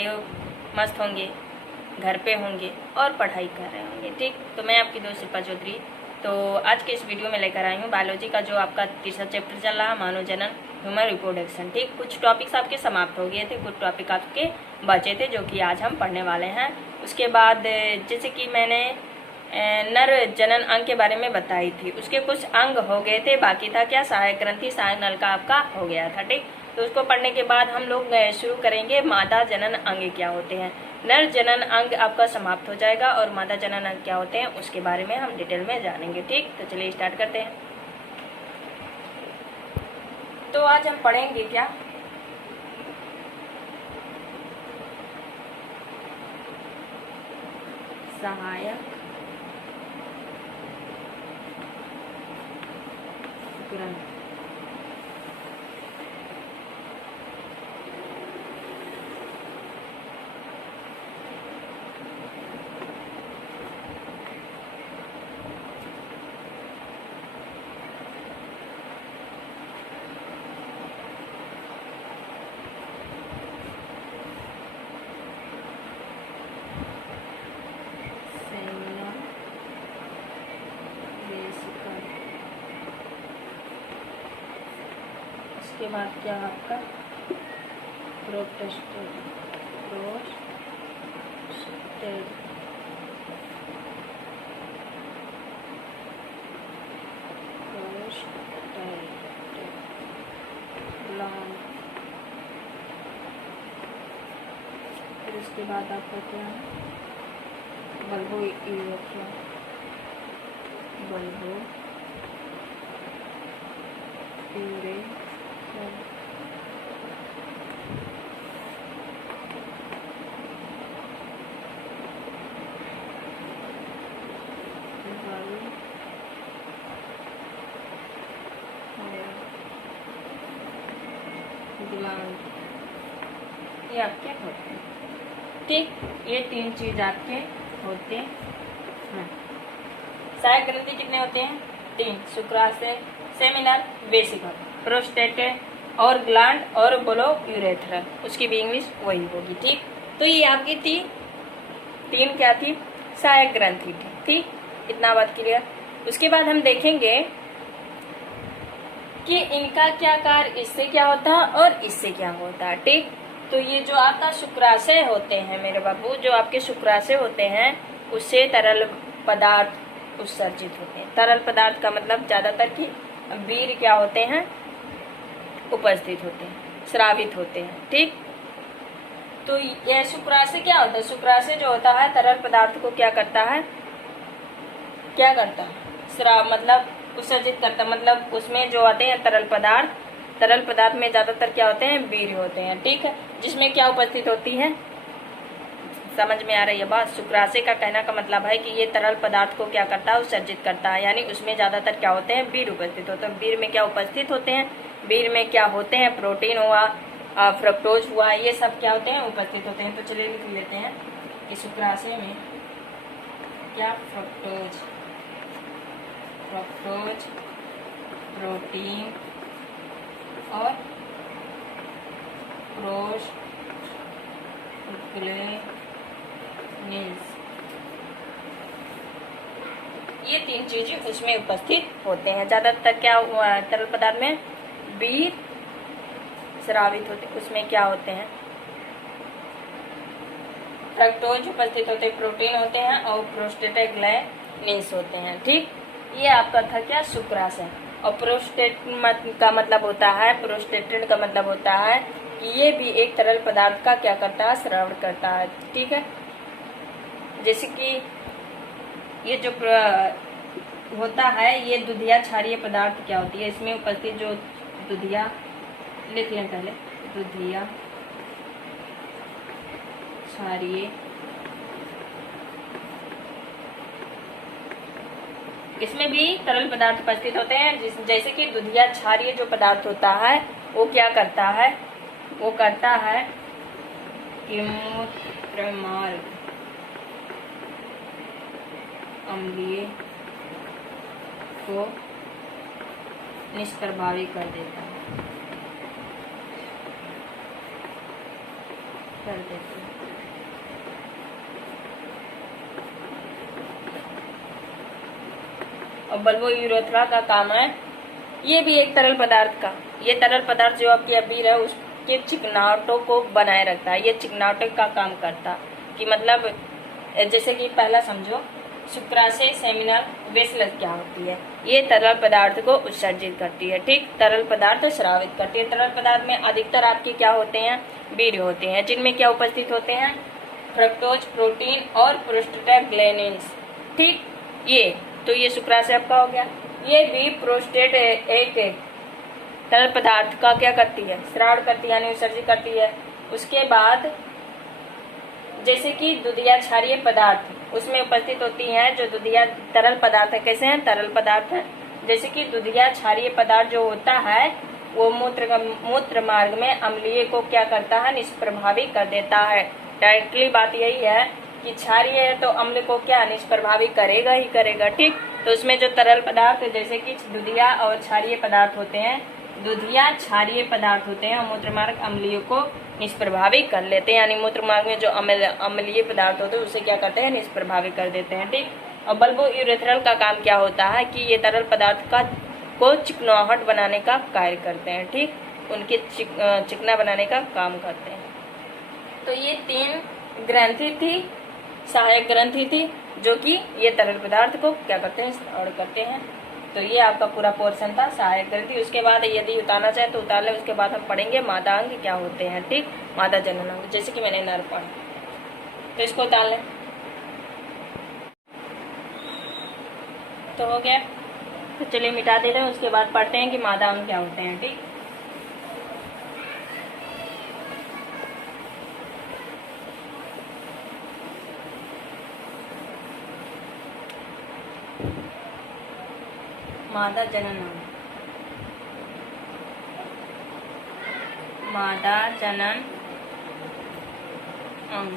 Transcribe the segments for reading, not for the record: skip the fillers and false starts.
भाई मस्त होंगे, घर पे होंगे और पढ़ाई कर रहे होंगे। ठीक, तो मैं आपकी दोस्त शिल्पा चौधरी। तो आज के इस वीडियो में लेकर आई हूँ बायोलॉजी का जो आपका तीसरा चैप्टर चल रहा है, मानव जनन ह्यूमन रिप्रोडक्शन। ठीक, कुछ टॉपिक्स आपके समाप्त हो गए थे, कुछ टॉपिक आपके बचे थे जो कि आज हम पढ़ने वाले हैं। उसके बाद जैसे कि मैंने नर जनन अंग के बारे में बताई थी, उसके कुछ अंग हो गए थे, बाकी था क्या, सहायक ग्रंथि सहायक नलिका आपका हो गया था। ठीक, तो उसको पढ़ने के बाद हम लोग शुरू करेंगे मादा जनन अंग क्या होते हैं। नर जनन अंग आपका समाप्त हो जाएगा और मादा जनन अंग क्या होते हैं उसके बारे में हम डिटेल में जानेंगे। ठीक, तो चलिए स्टार्ट करते हैं। तो आज हम पढ़ेंगे क्या, सहायक ग्रंथि। उसके बाद क्या आपका प्रोस्टेट ग्लैंड, फिर उसके बाद आपका क्या है बल्बो यूरेथ्रा, बल्बो ग्लैंड, ये आपके होते हैं। ठीक, ये तीन चीज आपके होते हैं। सहायक ग्रंथि कितने होते हैं? तीन, शुक्राशय, सेमिनल, वेसिकल, प्रोस्टेट और ग्लैंड और बोलो यूरेथ्रा, उसकी भी इंग्लिश वही होगी। ठीक, तो ये आपकी थी तीन क्या थी, सहायक ग्रंथि थी। ठीक, इतना बात क्लियर। उसके बाद हम देखेंगे कि इनका क्या कार्य, इससे क्या होता है और इससे क्या होता है। ठीक, तो ये जो आपका शुक्राशय होते हैं मेरे बाबू, जो आपके शुक्राशय होते हैं उससे तरल पदार्थ उत्सर्जित होते हैं। तरल पदार्थ का मतलब ज्यादातर कि वीर्य क्या होते हैं, उपस्थित होते हैं, स्रावित होते हैं। ठीक, तो यह शुक्राशय क्या होता है, शुक्राशय जो होता है तरल पदार्थ को क्या करता है, क्या करता है, स्राव मतलब उत्सर्जित करता, मतलब उसमें जो आते हैं तरल पदार्थ में ज्यादातर क्या होते हैं, वीर्य होते हैं। ठीक है, जिसमें क्या उपस्थित होती है, समझ में आ रही है बात। शुक्राशय का कहना का मतलब है कि ये तरल पदार्थ को क्या करता है, उत्सर्जित करता है, यानी उसमें ज्यादातर क्या होते हैं, वीर्य उपस्थित होते हैं। वीर्य में क्या उपस्थित होते हैं, वीर्य में क्या होते हैं, प्रोटीन हुआ, फ्रक्टोज हुआ, ये सब क्या होते हैं, उपस्थित होते हैं। तो चलिए लिख लेते हैं कि शुक्राशय में क्या, फ्रक्टोज, प्रोटीन और प्रोस्टेग्लैंडिन्स, ये तीन चीजें उसमें उपस्थित होते हैं। ज्यादातर क्या हुआ, तरल पदार्थ में वीर्य स्रावित होते, उसमें क्या होते हैं, फ्रक्टोज उपस्थित होते, प्रोटीन होते हैं और प्रोस्टेग्लैंडिन्स होते हैं। ठीक, ये आपका था क्या, शुक्राशय। और प्रोस्टेट का मतलब होता है, प्रोस्टेटेड का मतलब होता है कि ये भी एक तरल पदार्थ का क्या करता है, स्राव करता है। ठीक है, जैसे कि ये जो होता है, ये दुधिया क्षारीय पदार्थ क्या होती है, इसमें उपस्थित जो दुधिया, लिख लें पहले, दुधिया क्षारीय, इसमें भी तरल पदार्थ उपस्थित होते हैं। जैसे कि दुधिया क्षारीय जो पदार्थ होता है वो क्या करता है, वो करता है कि मूत्र मार्ग अम्लीय को निष्प्रभावी कर देता है। कर देती हूँ। और बल्बोयूरेथ्रा का काम है, ये भी एक तरल पदार्थ का, ये तरल पदार्थ जो आपकी अबीर है उसके चिकनाहटों को बनाए रखता है। ये चिकनाहट का काम करता कि मतलब जैसे कि पहला समझो, शुक्राशय सेमिनल वेसलस क्या होती है, ये तरल पदार्थ को उत्सर्जित करती है। ठीक, तरल पदार्थ स्रावित करती है। तरल पदार्थ में अधिकतर आपके क्या होते हैं, वीर्य होते हैं, जिनमें क्या उपस्थित होते हैं, फ्रक्टोज, प्रोटीन और प्रोस्टाग्लैंडिन्स। ठीक, ये तो ये शुक्राशय आपका हो गया। ये भी प्रोस्टेट एक तरल पदार्थ का क्या करती है, स्राव करती है, यानी विसर्जित करती है। उसके बाद जैसे कि दुधिया क्षारीय पदार्थ उसमें उपस्थित होती हैं, जो दुधिया तरल पदार्थ है। कैसे हैं, तरल पदार्थ है। जैसे कि दुधिया क्षारीय पदार्थ जो होता है वो मूत्र मार्ग में अम्लीय को क्या करता है, निष्प्रभावी कर देता है। डायरेक्टली बात यही है कि क्षारीय है तो अम्ल को क्या निष्प्रभावी करेगा ही करेगा। ठीक, तो उसमें जो तरल पदार्थ जैसे कि दुधिया और क्षारीय पदार्थ होते हैं, दुधिया क्षारीय पदार्थ होते हैं, मूत्र मार्ग अम्लीय को निष्प्रभावी कर लेते हैं, यानी मूत्र मार्ग में जो अम्लीय पदार्थ होते हैं उसे क्या करते हैं, निष्प्रभावी कर देते हैं। ठीक, और बल्बोयूरेथ्रल का काम क्या होता है कि ये तरल पदार्थ को चिकनाहट बनाने का कार्य करते हैं। ठीक, उनके चिकना बनाने का काम करते हैं। तो ये 3 ग्रंथि थी, सहायक ग्रंथि थी, जो कि ये तरल पदार्थ को क्या करते हैं, स्राव करते हैं। तो ये आपका पूरा पोर्शन था सहायक ग्रंथि। उसके बाद यदि उतारना चाहे तो उतार ले। उसके बाद हम पढ़ेंगे मादा अंग क्या होते हैं। ठीक, मादा जनन अंग, जैसे कि मैंने नर पढ़ा, तो इसको उतार लें। तो हो गया, तो चलिए मिटा दे रहे हैं। उसके बाद पढ़ते हैं कि मादा अंग क्या होते हैं। ठीक, मादा जनन अंग, मादा जनन अंग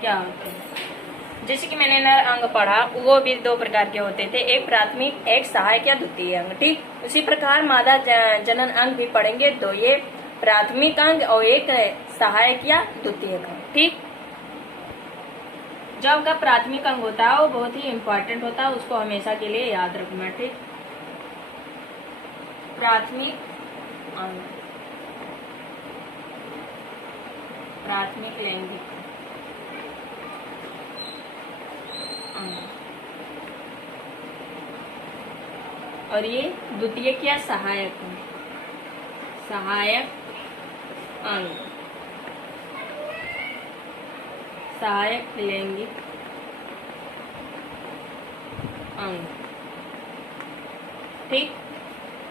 क्या होते हैं। जैसे कि मैंने नर अंग पढ़ा, वो भी 2 प्रकार के होते थे, एक प्राथमिक, एक सहायक या द्वितीय अंग। ठीक, उसी प्रकार मादा जनन अंग भी पढ़ेंगे, 2, ये प्राथमिक अंग और एक सहायक या द्वितीय अंग। ठीक, जो आपका प्राथमिक अंग होता है वो बहुत ही इम्पोर्टेंट होता है, उसको हमेशा के लिए याद रखना। ठीक, प्राथमिक अंग, प्राथमिक लैंगिक अंग, और ये द्वितीय क्या, सहायक अंग, सहायक अंग, सहायक लैंगिक अंग। ठीक,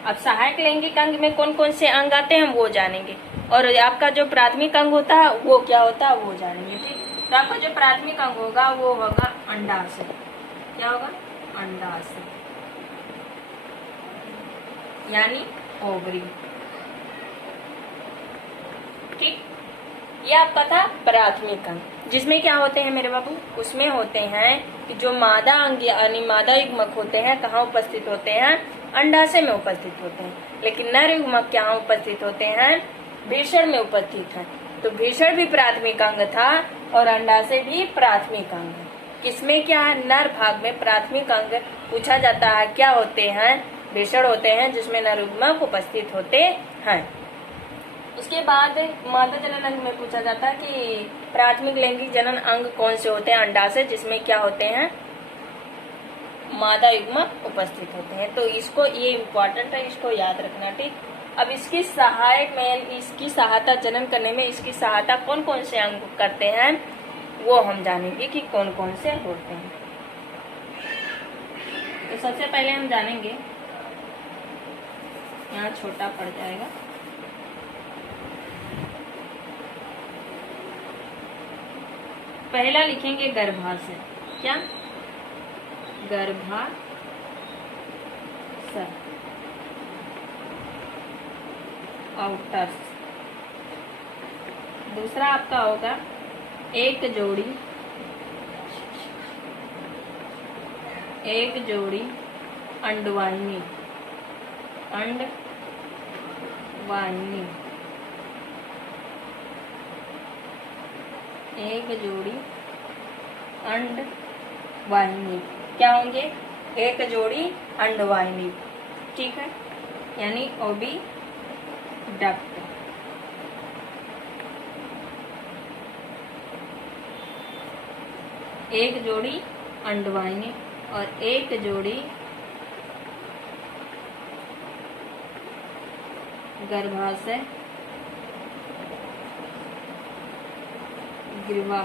अब सहायक लैंगिक अंग में कौन कौन से अंग आते हैं हम वो जानेंगे, और आपका जो प्राथमिक अंग होता है वो क्या होता है वो जानेंगे। ठीक, तो आपका जो प्राथमिक अंग होगा वो होगा अंडाशय। क्या होगा, अंडाशय, यानी ओवरी। ठीक, ये आपका था प्राथमिक अंग, जिसमें क्या होते हैं मेरे बाबू, उसमें होते हैं कि जो मादा अंग यानी मादा युग्मक होते हैं कहाँ उपस्थित होते हैं, अंडाशय में उपस्थित होते हैं। लेकिन नर युग्मक कहाँ उपस्थित होते हैं, भीषण में उपस्थित है। तो भीषण भी प्राथमिक अंग था और अंडाशय भी प्राथमिक अंग है। किसमें क्या है, नर भाग में प्राथमिक अंग पूछा जाता है क्या होते हैं, भीषण होते हैं, जिसमें नर युग्मक उपस्थित होते हैं। उसके बाद मादा जनन अंग में पूछा जाता है कि प्राथमिक लैंगिक जनन अंग कौन से होते हैं, अंडाशय, जिसमें क्या होते हैं, मादा युग्मक उपस्थित होते हैं। तो इसको, ये इम्पोर्टेंट है, इसको याद रखना। ठीक, अब इसकी सहायक में, इसकी सहायता जनन करने में इसकी सहायता कौन कौन से अंग करते हैं वो हम जानेंगे कि कौन कौन से होते हैं। तो सबसे पहले हम जानेंगे, यहाँ छोटा पड़ जाएगा, पहला लिखेंगे गर्भाशय। क्या, गर्भाशय। आउटर्स। दूसरा आपका होगा एक जोड़ी अंडवाहिनी, अंडवाहिनी। एक जोड़ी अंडवाहिनी क्या होंगे? एक जोड़ी अंडवाहिनी, ठीक है, यानी ओबी डक्ट। एक जोड़ी अंडवाहिनी और एक जोड़ी गर्भाशय गिरवा।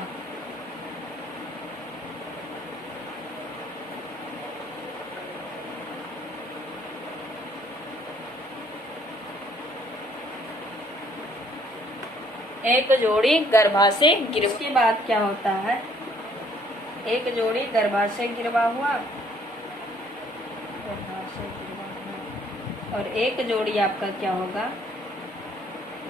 एक जोड़ी गर्भाशय गिरवा के बाद क्या होता है? एक जोड़ी गर्भाशय गिरवा हुआ, गर्भाशय गिरवा हुआ, और एक जोड़ी आपका क्या होगा?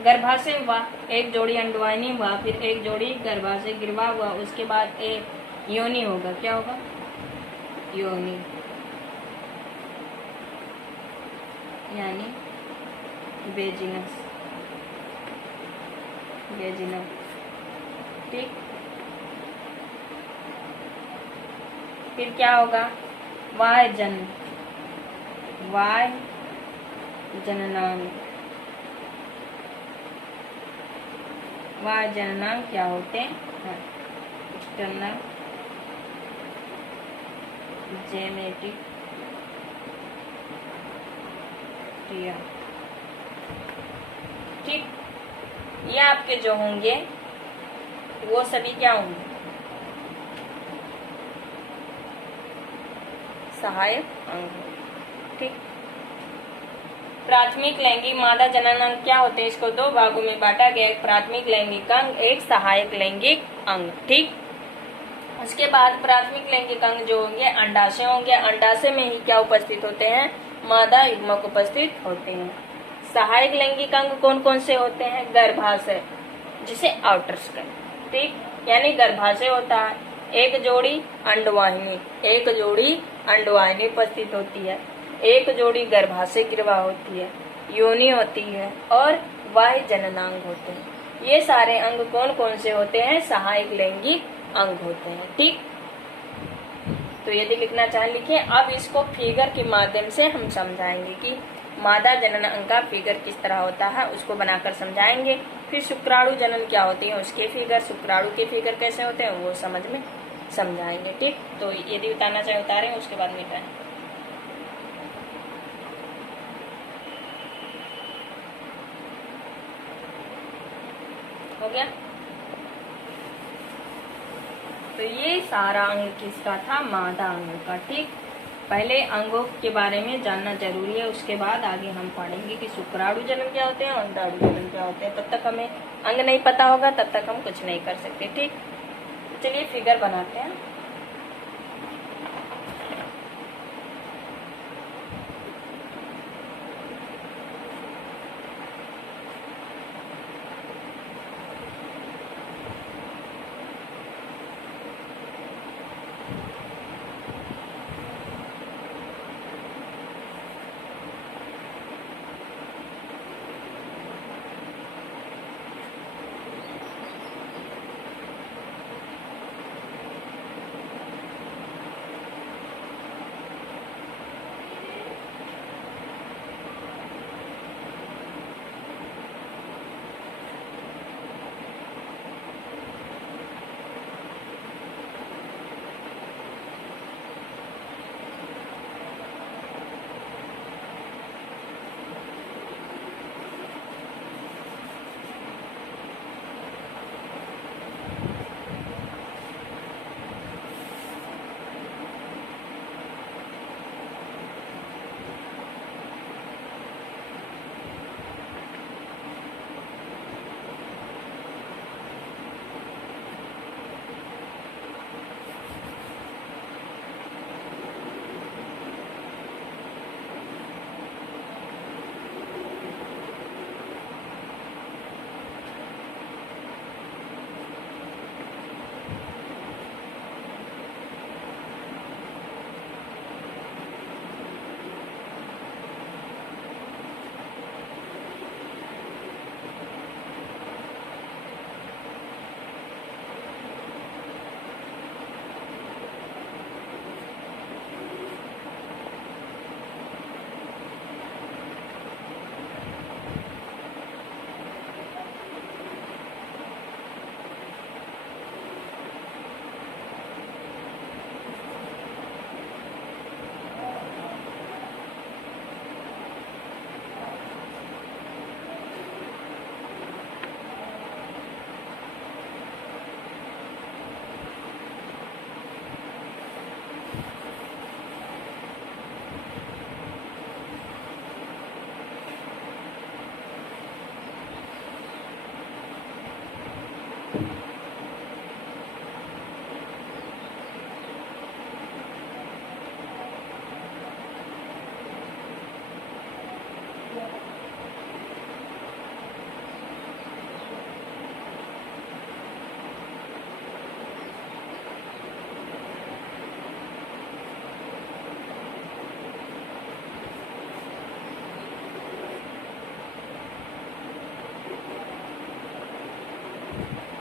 गर्भाशय हुआ, एक जोड़ी अंडवाहिनी हुआ, फिर एक जोड़ी गर्भाशय गिरवा हुआ, उसके बाद एक योनि होगा। क्या होगा? योनि, यानी वेजिनस, वेजिनम, ठीक। फिर क्या होगा? वाय जन, वाय जननांग। वाय जननांग क्या होते हैं? एक्सटर्नल जेनेटिक क्रिया, ठीक। ये आपके जो होंगे वो सभी क्या होंगे? सहायक अंग, ठीक। प्राथमिक लैंगिक मादा जनन अंग क्या होते हैं? इसको दो भागों में बांटा गया, एक प्राथमिक लैंगिक अंग, एक सहायक लैंगिक अंग, ठीक। उसके बाद प्राथमिक लैंगिक अंग जो होंगे अंडाशय होंगे। अंडाशय में ही क्या उपस्थित होते हैं? मादा युग्मक उपस्थित होते हैं। सहायक लैंगिक अंग कौन कौन से होते हैं? गर्भाशय, जिसे आउटर स्कल, ठीक, यानी गर्भाशय होता है, एक जोड़ी अंडवाहिनी, एक जोड़ी अंडवाहिनी उपस्थित होती है, एक जोड़ी गर्भाशय गिरवा होती है, योनि होती है और वाह्य जननांग होते हैं। ये सारे अंग कौन कौन से होते हैं? सहायक लैंगिक अंग होते हैं, ठीक। तो यदि लिखना चाहें लिखिए। अब इसको फिगर के माध्यम से हम समझाएंगे कि मादा जनन अंग का फिगर किस तरह होता है, उसको बनाकर समझाएंगे। फिर शुक्राणु जनन क्या होती है उसके फिगर, शुक्राणु के फिगर कैसे होते हैं वो समझ में समझाएंगे, ठीक। तो यदि उतारना चाहे उतारें, उसके बाद मिटाएं। हो गया? तो ये सारा अंग किसका था? मादा अंग का, ठीक। पहले अंगों के बारे में जानना जरूरी है, उसके बाद आगे हम पढ़ेंगे कि शुक्राणु जनन क्या होते हैं और अंडाणु जनन क्या होते हैं। तब तक हमें अंग नहीं पता होगा, तब तक हम कुछ नहीं कर सकते, ठीक। चलिए फिगर बनाते हैं।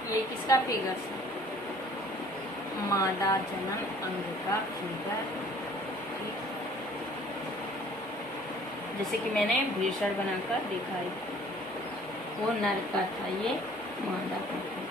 ये किसका फिगर है? मादा जनन अंग का फिगर। जैसे कि मैंने भीषण बनाकर दिखाई, वो नर का था, ये मादा का था।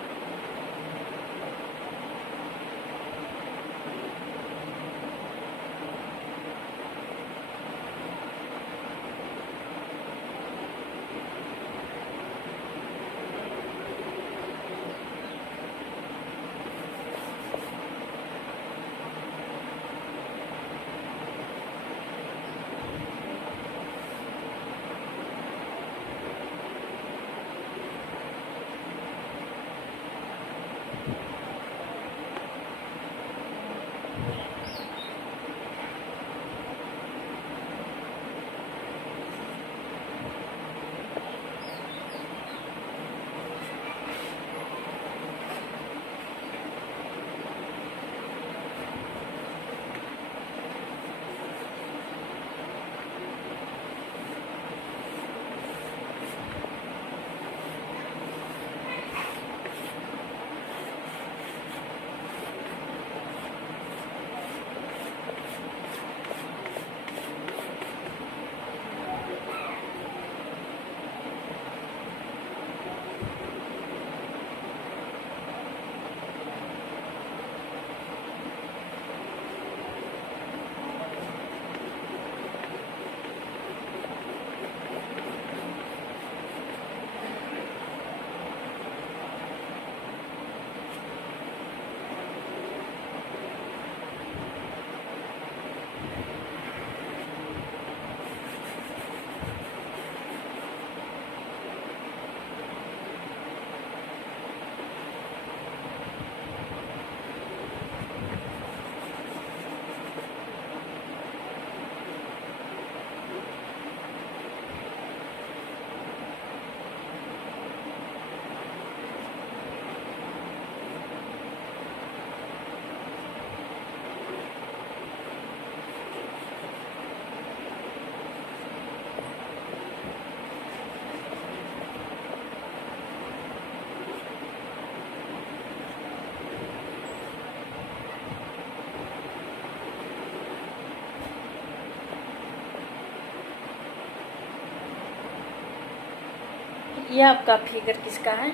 ये आपका फिगर किसका है?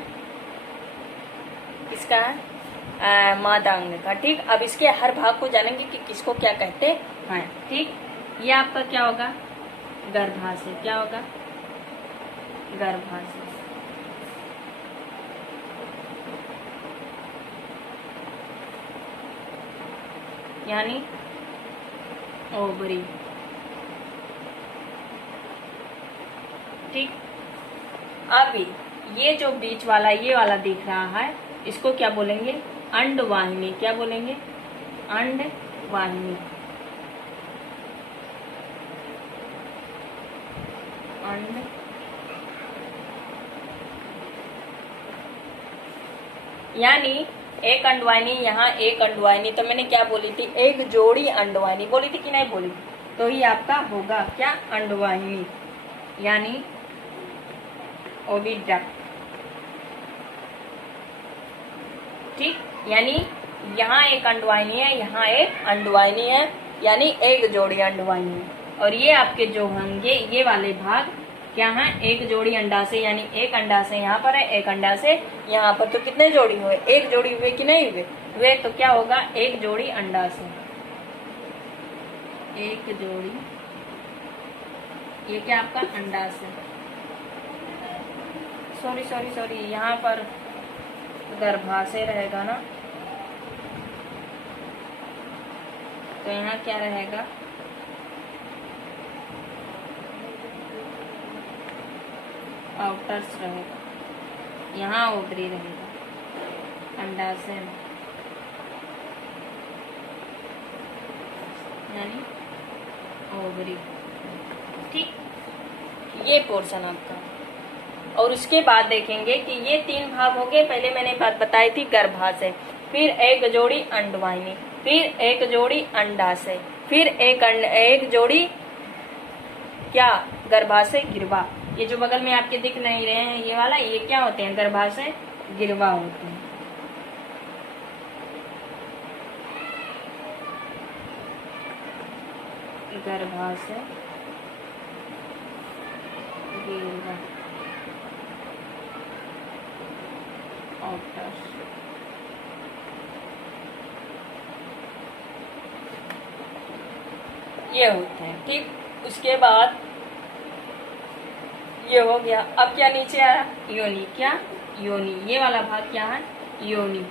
किसका है? मादा अंग का। ठीक, अब इसके हर भाग को जानेंगे कि किसको क्या कहते हैं। ठीक, ये आपका क्या होगा? गर्भाशय। क्या होगा? गर्भाशय। यानी ओवरी। ठीक, अभी ये जो बीच वाला ये वाला दिख रहा है, इसको क्या बोलेंगे? अंडवाहिनी। क्या बोलेंगे? अंडवाहिनी। अंड यानी एक अंडवाहिनी, यहाँ एक अंडवाहिनी, तो मैंने क्या बोली थी? एक जोड़ी अंडवाहिनी बोली थी कि नहीं बोली? तो ही आपका होगा क्या? अंडवाहिनी, यानी ओविडक्ट। ठीक, यानी यहाँ एक अंडवाहिनी है, यहाँ एक अंडवाहिनी है, यानी एक जोड़ी अंडवाहिनी। और ये आपके जो होंगे ये वाले भाग क्या है? एक जोड़ी अंडाशय, यानी एक अंडाशय यहाँ पर है, एक अंडाशय यहाँ पर। तो कितने जोड़ी हुए? एक जोड़ी हुए कि नहीं हुए? तो क्या होगा? एक जोड़ी अंडाशय, एक जोड़ी। ये क्या आपका? अंडाशय। सॉरी, यहाँ पर गर्भाशय रहेगा ना, तो यहाँ क्या रहेगा? आउटर्स रहेगा, यहाँ ओवरी रहेगा, अंडाशय में, यानी ओवरी। ठीक, ये पोर्शन आपका। और उसके बाद देखेंगे कि ये तीन भाग हो गए। पहले मैंने बात बताई थी गर्भाशय, फिर एक जोड़ी अंडवाहिनी, फिर एक जोड़ी अंडाशय, फिर एक जोड़ी क्या? गर्भाशय गिरवा। ये जो बगल में आपके दिख नहीं रहे हैं ये वाला, ये क्या होते हैं? गर्भाशय गिरवा होते हैं। गर्भाशय गिरवा ऑटस। ये होते हैं, ठीक। उसके बाद ये हो गया। अब क्या नीचे आया? योनि। क्या? योनि। ये वाला भाग क्या है? योनि।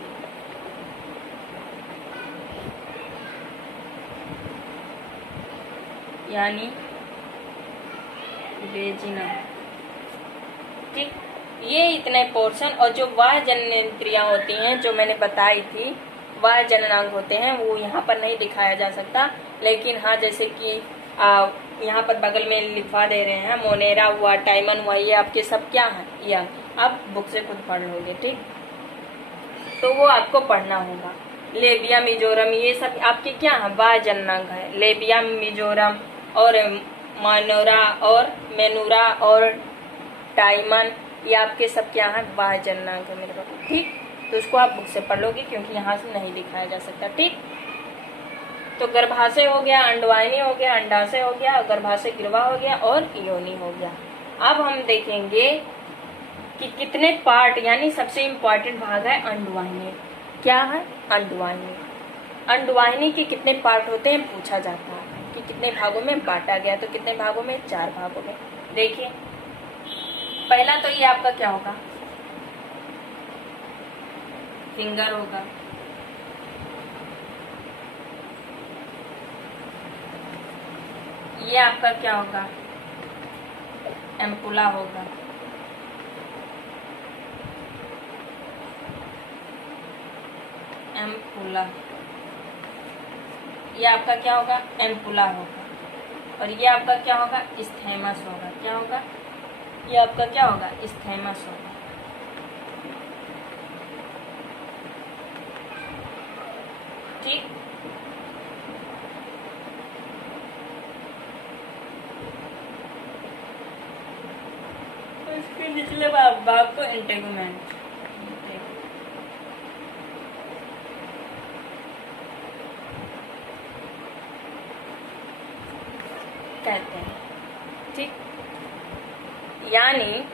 यानी वेजिना, ठीक। ये इतने पोर्शन, और जो वाह जननेंद्रियां होती हैं जो मैंने बताई थी, वाह जननांग होते हैं, वो यहाँ पर नहीं दिखाया जा सकता। लेकिन हाँ, जैसे कि यहाँ पर बगल में लिखवा दे रहे हैं, मोनेरा हुआ, टाइमन हुआ, ये आपके सब क्या है? यंग। आप बुक से खुद पढ़ लोगे, ठीक। तो वो आपको पढ़ना होगा। लेबिया मिजोरम, ये सब आपके क्या है? वाह जननांग है। लेबिया मिजोरम और मानोरा और मेनूरा और टाइमन, ये आपके सब क्या है? वाह जननांग है मेरे पास, ठीक। तो उसको आप बुक से पढ़ लोगे, क्योंकि यहाँ से नहीं दिखाया जा सकता, ठीक। तो गर्भाशय हो गया, अंडवाहिनी हो गया, अंडाशय हो गया, गर्भाशय गिरवा हो गया और योनि हो गया। अब हम देखेंगे कि कितने पार्ट, यानी सबसे इम्पोर्टेंट भाग है अंडवाहिनी। क्या है? अंडवाहिनी। अंडवाहिनी के कितने पार्ट होते हैं पूछा जाता है कि कितने भागों में बांटा गया। तो कितने भागों में? 4 भागों में। देखिए, पहला तो ये आपका क्या होगा? फिंगर होगा। ये आपका क्या होगा? एम्पुला होगा। एम्पुला। ये आपका क्या होगा? एम्पुला होगा। और ये आपका क्या होगा? स्थैमस होगा। क्या होगा? ये आपका क्या होगा? स्थैमस होगा, ठीक। तो इसके निचले भाग को इंटेगुमेंट कहते हैं, ठीक। यानी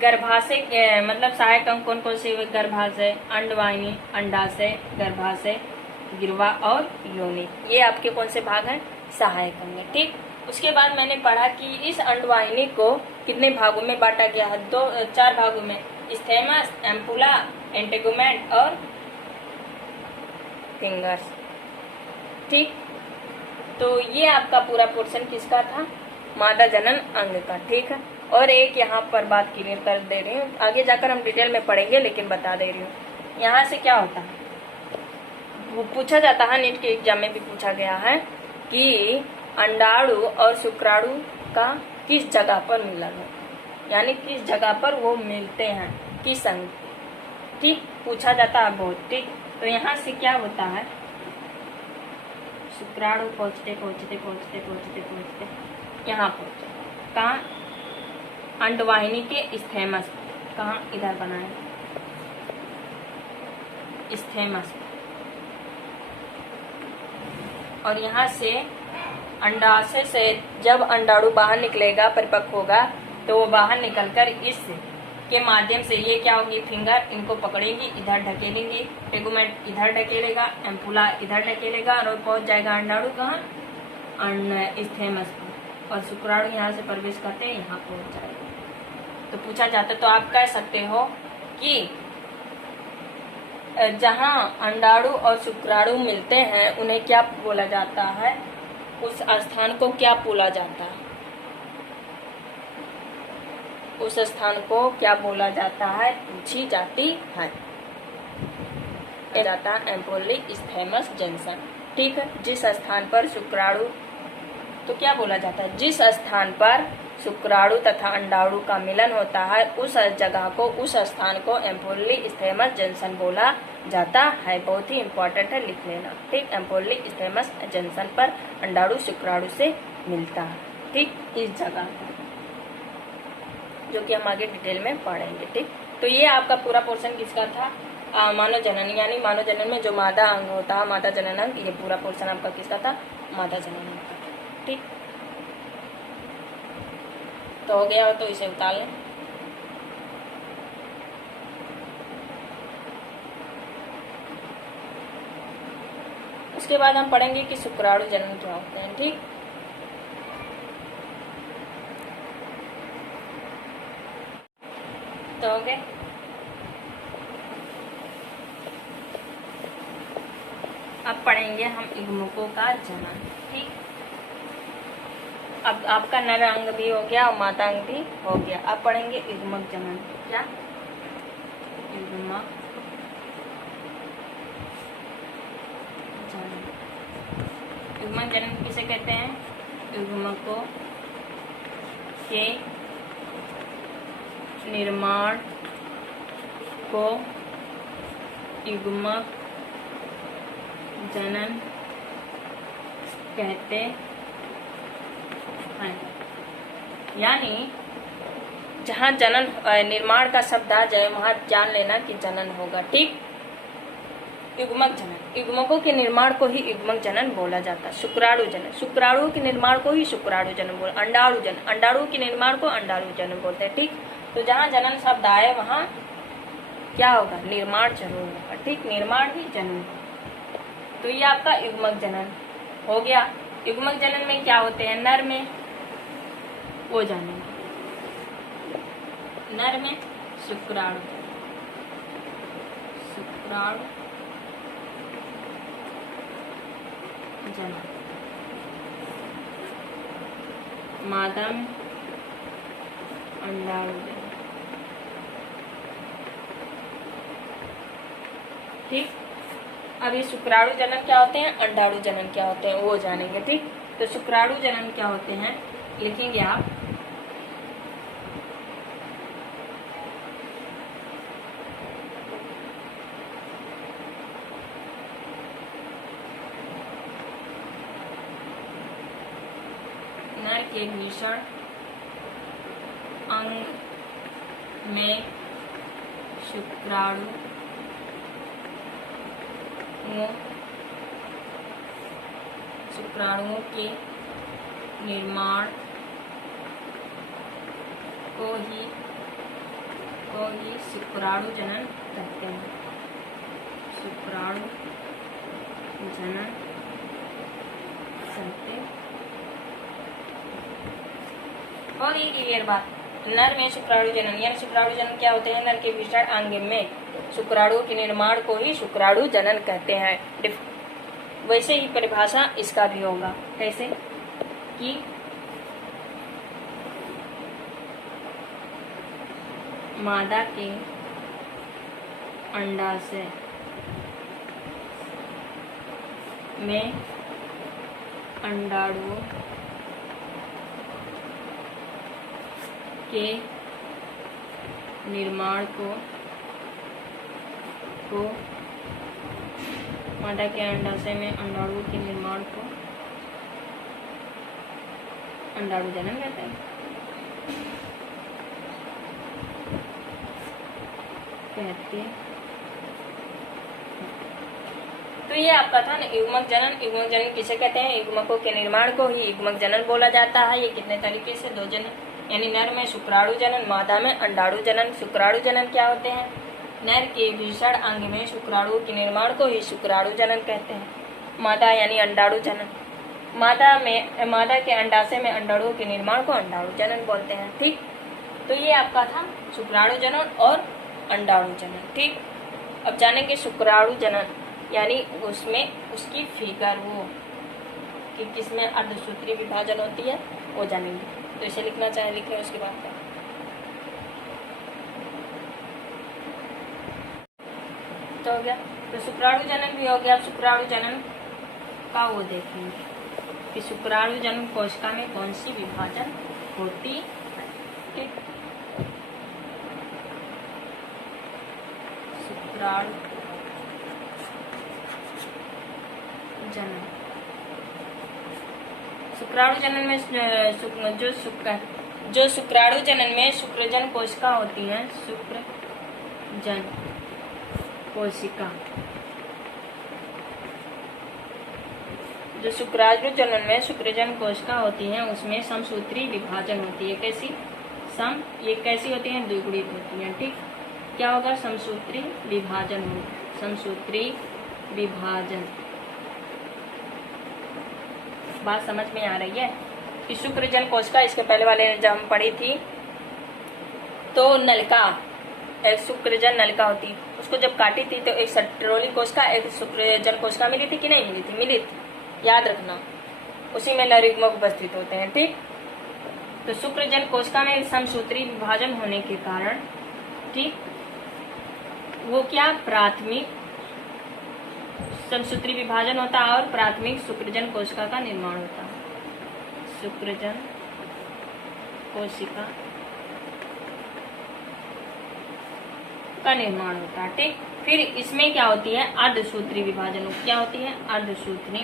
गर्भाशय मतलब सहायक अंग कौन कौन से हुए? गर्भाशय, अंडवाहिनी, अंडाशय, गर्भाशय, गिरवा और योनि। ये आपके कौन से भाग हैं? सहायक अंग, ठीक। उसके बाद मैंने पढ़ा कि इस अंडवाहिनी को कितने भागों में बांटा गया है? 4 भागों में। स्थैमस, एम्पुला, इंटेगुमेंट और फिंगर्स, ठीक। तो ये आपका पूरा पोर्शन किसका था? मादा जनन अंग का, ठीक है। और एक यहाँ पर बात क्लियर कर दे रही हूँ, आगे जाकर हम डिटेल में पढ़ेंगे, लेकिन बता दे रही हूँ। यहाँ से क्या होता है, वो पूछा जाता है, नीट के एग्जाम में भी पूछा गया है कि अंडाणु और शुक्राणु का किस जगह पर मिलन है, यानी किस जगह पर वो मिलते हैं, किस अंग, ठीक। पूछा जाता है बहुत, ठीक। तो यहाँ से क्या होता है, शुक्राणु पहुँचते पहुँचते पहुँचते पहुँचते पहुँचते यहाँ पहुँचे, कहाँ? अंडवाहिनी के स्थैमस। कहाँ? इधर बनाए स्थैमस। और यहाँ से अंडाशय से जब अंडाणु बाहर निकलेगा, परिपक्व होगा, तो वो बाहर निकलकर इस के माध्यम से ये क्या होगी? फिंगर इनको पकड़ेंगी, इधर ढकेलेंगी, टेगुमेंट इधर ढकेलेगा, एम्पुला इधर ढकेलेगा और पहुंच जाएगा अंडाणु कहाँ? स्थैमस पर। और शुक्राणु यहाँ से प्रवेश करते हैं, यहाँ पहुंच जाएगा। तो पूछा जाता है, तो आप कह सकते हो कि जहाँ अंडाणु और शुक्राणु मिलते हैं उन्हें क्या बोला जाता है? उस स्थान को क्या बोला जाता है? उस स्थान को क्या बोला जाता है? पूछी जाती है। जाता है एम्पोली स्थैमस जंक्शन, ठीक है। जिस स्थान पर शुक्राणु, तो क्या बोला जाता है? जिस स्थान पर शुक्राणु तथा अंडाणु का मिलन होता है उस जगह को, उस स्थान को एम्पोली स्थैमस जंक्शन बोला जाता है। बहुत ही इंपॉर्टेंट है, लिख लेना, ठीक। एम्पोली स्थैमस जंक्शन पर अंडाणु शुक्राणु से मिलता है, ठीक, इस जगह पर, जो कि हम आगे डिटेल में पढ़ेंगे, ठीक। तो ये आपका पूरा पोर्शन किसका था? मानव जनन, यानी मानव जनन में जो मादा अंग होता है, मादा जनन अंग, ये पूरा पोर्शन आपका किसका था? मादा जनन अंग का। ठीक, तो हो गया हो तो इसे उतार लें। उसके बाद हम पढ़ेंगे कि शुक्राणु जनन क्या होते हैं। ठीक, तो हो गए। अब पढ़ेंगे हम युग्मकों का जनन। ठीक, अब आपका नर अंग भी हो गया और मादा अंग भी हो गया। अब पढ़ेंगे युग्मक जनन। क्या? युग्मक जनन। युग्मक जनन किसे कहते हैं? युग्मकों के निर्माण को युग्मक जनन कहते हैं। यानी जहाँ जनन निर्माण का शब्द आ जाए वहाँ जान लेना कि जनन होगा। ठीक, युग्मक जनन, युग्मकों के निर्माण को ही युग्मक जनन बोला जाता है। शुक्राणु जनन, शुक्राणु के निर्माण को ही शुक्राणु जनन बोला। अंडाणु जनन, अंडाणु के निर्माण को अंडाणु जनन बोलते हैं। ठीक, तो जहाँ जनन शब्द आए वहाँ क्या होगा? निर्माण जरूर होगा। ठीक, निर्माण ही जनन। तो ये आपका युग्मक जनन हो गया। युग्मक जनन में क्या होते हैं? नर में वो जानेंगे। नर में शुक्राणु, शुक्राणु जनन। मादा में अंडाणु जनन। ठीक, अब ये शुक्राणु जनन क्या होते हैं, अंडाणु जनन क्या होते हैं वो जानेंगे। ठीक, तो शुक्राणु जनन क्या होते हैं लिखेंगे आप। नर के भीषण अंग में शुक्राणु शुक्राणुओं के निर्माण को ही शुक्राणु जनन कहते हैं। शुक्राणु जनन कहते हैं। और ये क्लियर बात, नर में शुक्राणु जनन, यानी शुक्राणु जनन क्या होते हैं? नर के भीषण अंग में शुक्राणु के निर्माण को ही शुक्राणु जनन कहते हैं। वैसे ही परिभाषा इसका भी होगा। कैसे? कि मादा के अंडाशय में अंडाणुओं के निर्माण को मादा के अंडाशय में अंडाणुओं के निर्माण को अंडाणु जनन कहते हैं। तो ये आपका था ना युग्मक जनन। युग्मक जनन किसे कहते हैं? युग्मकों के निर्माण को ही युग्मक जनन बोला जाता है। ये कितने तरीके से? दो जनन, यानी नर में शुक्राणु जनन, मादा में अंडाणु जनन। शुक्राणु जनन क्या होते हैं? नर के भीषण अंग में शुक्राणु के निर्माण को ही शुक्राणु जनन कहते हैं। मादा यानी अंडाणु जनन, मादा के अंडाशय में अंडाणुओं के निर्माण को अंडाणु जनन बोलते हैं। ठीक, तो ये आपका था शुक्राणु जनन और अंडाणु जनन। ठीक, अब जानेंगे शुक्राणु जनन, यानी उसमें उसकी फिगर वो कि किसमें अर्धसूत्रीय विभाजन होती है वो जानेंगे। तो इसे लिखना चाहे लिख लें, उसके बाद तो हो गया। तो शुक्राणु जनन भी हो गया। शुक्राणु जनन का वो देखेंगे कि शुक्राणु जनन कोशिका में कौन सी विभाजन होती है। ठीक, शुक्राणु जनन, शुक्राणु जनन में जो शुक्राणु जनन में शुक्रजन कोशिका होती है, शुक्रजन कोशिका। जो शुक्राणु जनन में शुक्रजन कोशिका होती हैं उसमें समसूत्री विभाजन होती है। कैसी? ये कैसी होती हैं? द्विगुणित होती हैं। ठीक, क्या होगा? समसूत्री विभाजन होगा। समसूत्री विभाजन। बात समझ में आ रही है? कि शुक्रजन कोशिका, इसके पहले वाले जब हम पढ़ी थी तो नलिका, एक शुक्रजन नलिका होती, उसको जब काटी थी तो एक सट्रोली कोशिका, एक शुक्रजन कोशिका मिली थी कि नहीं मिली थी? मिली थी, याद रखना। उसी में नरयुग्मक उपस्थित होते हैं। ठीक, तो शुक्रजन कोशिका में समसूत्री विभाजन होने के कारण, ठीक, वो क्या? प्राथमिक समसूत्री विभाजन होता है और प्राथमिक शुक्रजन कोशिका का निर्माण होता है। शुक्रजन कोशिका का निर्माण होता है। ठीक, फिर इसमें क्या होती है? अर्धसूत्री विभाजन। क्या होती है? अर्धसूत्री,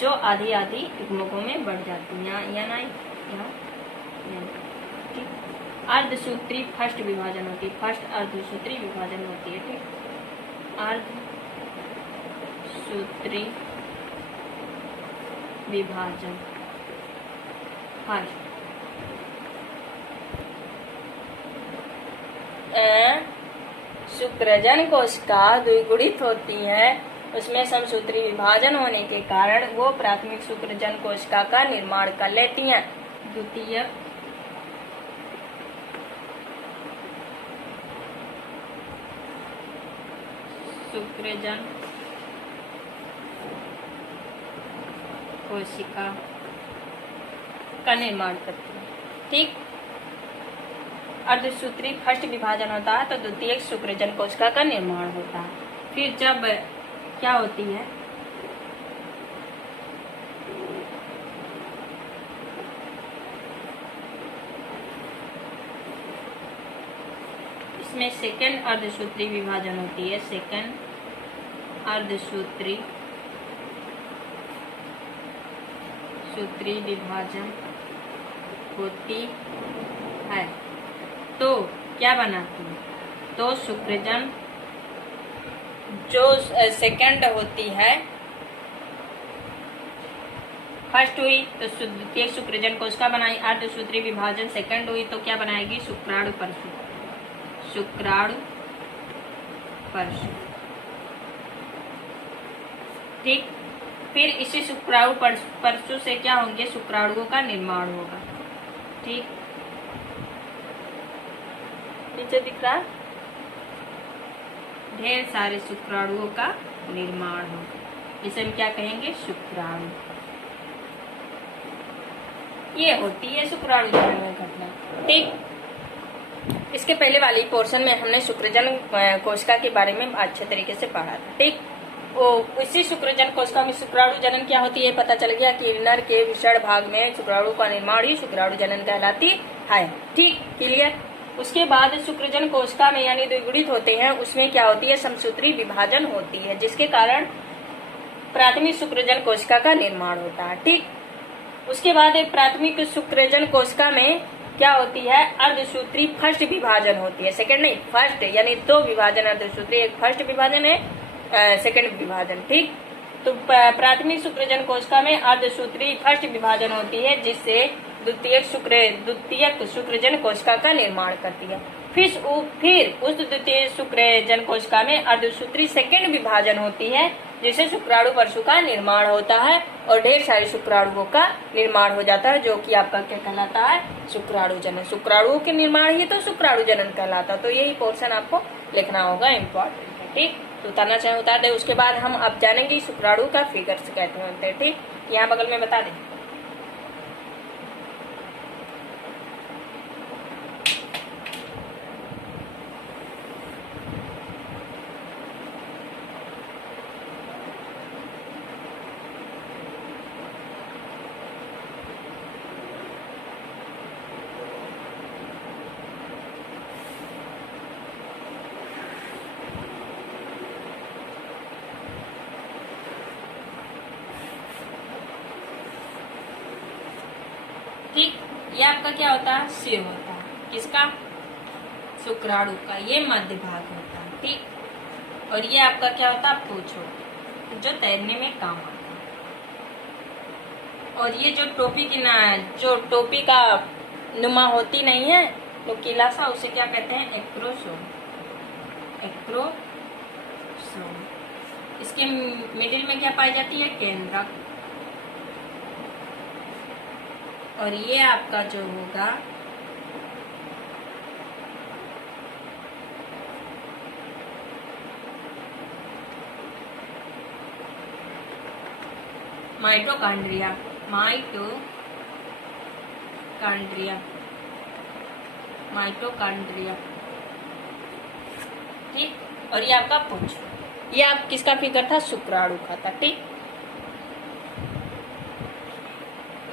जो आधी आधी युग्मकों में बढ़ जाती है। यहाँ ठीक, अर्धसूत्री फर्स्ट विभाजन होती है। फर्स्ट अर्धसूत्री विभाजन होती है। ठीक, अर्धसूत्री विभाजन फर्स्ट। शुक्रजन कोशिका द्विगुणित होती है, उसमें समसूत्री विभाजन होने के कारण वो प्राथमिक शुक्रजन कोशिका का निर्माण कर लेती हैं। द्वितीयक शुक्रजन कोशिका का निर्माण करती है। ठीक, अर्धसूत्री फर्स्ट विभाजन होता है तो द्वितीयक शुक्रजन कोशिका का निर्माण होता है। फिर जब क्या होती है? इसमें सेकंड अर्धसूत्री विभाजन होती है। सेकंड अर्धसूत्री विभाजन होती है तो क्या बनाती है? तो शुक्रजन जो सेकंड होती है, फर्स्ट हुई तो द्वितीय शुक्रजन कोशिका बनाई। अर्धसूत्री विभाजन सेकंड हुई तो क्या बनाएगी? शुक्राणु परशु। शुक्राणु परशु। ठीक, फिर इसी शुक्राणु परशु से क्या होंगे? शुक्राणुओं का निर्माण होगा। ठीक, नीचे दिख रहा, ढेर सारे शुक्राणुओं का निर्माण होगा। इसे हम क्या कहेंगे? शुक्राणु। ये होती है शुक्राणु जनन में घटना। ठीक, इसके पहले वाली पोर्शन में हमने शुक्रजन कोशिका के बारे में अच्छे तरीके से पढ़ा था। ठीक, इसी शुक्रजन कोशिका में शुक्राणु जनन क्या होती है पता चल गया कि नर के विषण भाग में शुक्राणु का निर्माण ही शुक्राणु जनन कहलाती है। ठीक, क्लियर। उसके बाद शुक्रजन कोशिका में यानी द्विगुणित होते हैं, उसमें क्या होती है? समसूत्री विभाजन होती है, जिसके कारण प्राथमिक शुक्रजन कोशिका का निर्माण होता है। ठीक, उसके बाद एक प्राथमिक शुक्रजन कोशिका में क्या होती है? अर्धसूत्री फर्स्ट विभाजन होती है। सेकंड नहीं, फर्स्ट, यानी दो विभाजन अर्धसूत्री, एक फर्स्ट विभाजन है, सेकंड विभाजन। ठीक, तो प्राथमिक शुक्रजन कोशिका में अर्धसूत्री फर्स्ट विभाजन होती है, जिससे द्वितीयक शुक्रजन कोशिका का निर्माण करती है। फिर उस द्वितीय शुक्रजन कोशिका में अर्धसूत्री सेकंड विभाजन होती है, जिससे शुक्राणु परशु का निर्माण होता है और ढेर सारे शुक्राणुओं का निर्माण हो जाता है, जो कि आपका क्या कहलाता है? शुक्राणु जनन। शुक्राणुओं के निर्माण ही तो शुक्राणु जनन कहलाता। तो यही पोर्शन आपको लिखना होगा, इम्पोर्टेंट है। ठीक, तो उतारना चाहे उतार दे। उसके बाद हम अब जानेंगे शुक्राणु का फिगर्स कहते हैं। ठीक, यहाँ बगल में बता दें। ठीक, ये आपका क्या होता है? सिर होता है। किसका? शुक्राणु का। ये मध्य भाग होता है। ठीक, और ये आपका क्या होता है, पूछो, जो तैरने में काम आता है। और ये जो टोपी की ना, जो टोपी का नुमा होती नहीं है नुकीला सा, उसे क्या कहते हैं, एक्रोसोम। एक्रोसोम। इसके मिडिल में क्या पाई जाती है, केंद्रक। और ये आपका जो होगा माइटोकॉन्ड्रिया। माइटोकॉन्ड्रिया, ठीक। और ये आपका पूंछ, ये आप किसका फिगर था, शुक्राणु का था, ठीक।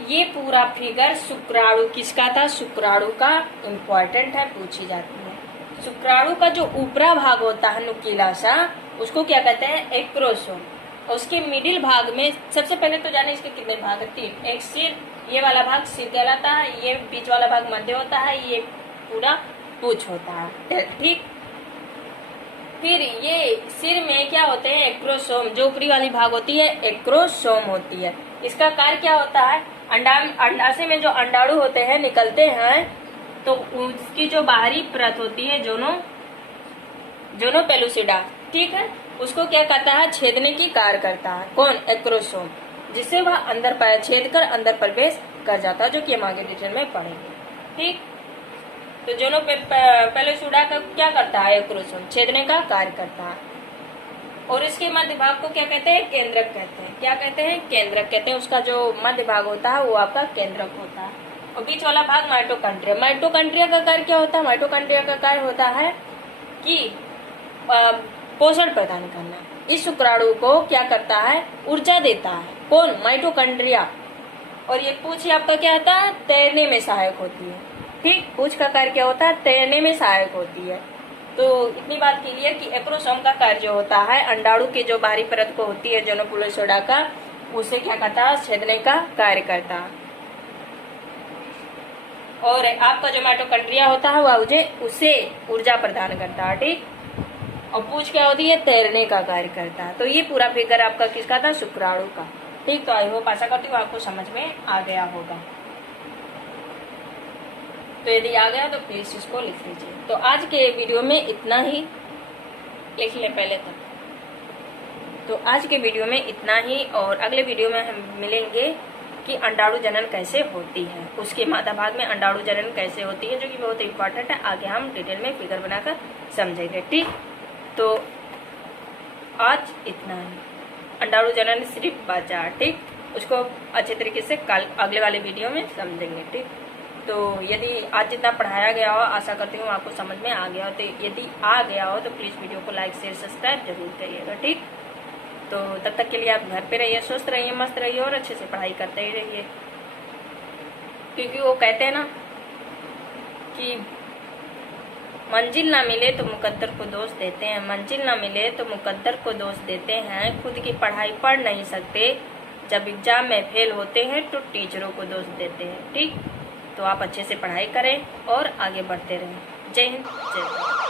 ये पूरा फिगर शुक्राणु किसका था, शुक्राणु का इम्पोर्टेंट है, पूछी जाती है। शुक्राणु का जो ऊपरा भाग होता है नुकीला सा, उसको क्या कहते हैं, एक्रोसोम। और उसके मिडिल भाग में सबसे पहले तो जाने इसके कितने भाग है, 3। एक सिर, ये वाला भाग सिर कहलाता है, ये बीच वाला भाग मध्य होता है, ये पूरा पूंछ होता है, ठीक। फिर ये सिर में क्या होते हैं, एक्रोसोम, जो ऊपरी वाली भाग होती है एक्रोसोम होती है। इसका कार्य क्या होता है, अंडाशय में जो अंडाणु होते हैं निकलते हैं, तो उसकी जो बाहरी परत होती है, जोनो पेलुसिडा, ठीक है, उसको क्या करता है, छेदने की कार्य करता है, कौन, एक्रोसोम, जिससे वह अंदर छेद कर अंदर प्रवेश कर जाता है, जो कि हम आगे डिटेल में पढ़ेंगे, ठीक। तो जोनो पेलुसिडा का क्या करता है, एक्रोसोम छेदने का कार्य करता है। और इसके मध्य भाग को क्या कहते हैं, केंद्रक कहते हैं। क्या कहते हैं, केंद्रक कहते हैं। उसका जो मध्य भाग होता है वो आपका केंद्रक होता है। और बीच वाला भाग माइटोकॉन्ड्रिया। माइटोकॉन्ड्रिया का कार्य क्या होता है, माइटोकॉन्ड्रिया का कार्य होता है कि पोषण प्रदान करना। इस शुक्राणु को क्या करता है, ऊर्जा देता है, कौन, माइटोकॉन्ड्रिया। और ये पूंछ आपका क्या होता है, तैरने में सहायक होती है, ठीक। पूंछ का कार्य क्या होता है, तैरने में सहायक होती है। तो इतनी बात क्लियर कि एक्रोसोम का कार्य जो होता है, अंडाणु के जो बाहरी परत को होती है जोनो पेलुसिडा का, उसे क्या करता है, छेदने का कार्य करता है। और आपका जो माइटोकॉन्ड्रिया होता है वह उसे ऊर्जा प्रदान करता है, ठीक। और पूंछ क्या होती है, तैरने का कार्य करता है। तो ये पूरा फिगर आपका किसका था, शुक्राणु का, ठीक। तो आई होप आशा करती हूँ आपको समझ में आ गया होगा। तो यदि आ गया तो प्लीज इसको लिख लीजिए। तो आज के वीडियो में इतना ही, लिख लें पहले तो आज के वीडियो में इतना ही। और अगले वीडियो में हम मिलेंगे कि अंडाणु जनन कैसे होती है, उसके मादा भाग में अंडाणु जनन कैसे होती है, जो कि बहुत इंपॉर्टेंट है। आगे हम डिटेल में फिगर बनाकर समझेंगे, ठीक। तो आज इतना ही। अंडाणु जनन सिर्फ बचा, ठीक। उसको अच्छे तरीके से कल अगले वाले वीडियो में समझेंगे, ठीक। तो यदि आज जितना पढ़ाया गया हो, आशा करती हूँ आपको समझ में आ गया हो। तो यदि आ गया हो तो प्लीज़ वीडियो को लाइक शेयर सब्सक्राइब जरूर करिएगा, ठीक। तो तब तक के लिए आप घर पे रहिए, स्वस्थ रहिए, मस्त रहिए और अच्छे से पढ़ाई करते ही रहिए। क्योंकि वो कहते हैं ना कि मंजिल ना मिले तो मुकद्दर को दोष देते हैं, मंजिल ना मिले तो मुकद्दर को दोष देते हैं, खुद की पढ़ाई पढ़ नहीं सकते, जब एग्जाम में फेल होते हैं तो टीचरों को दोष देते हैं, ठीक। तो आप अच्छे से पढ़ाई करें और आगे बढ़ते रहें। जय हिंद, जय भारत।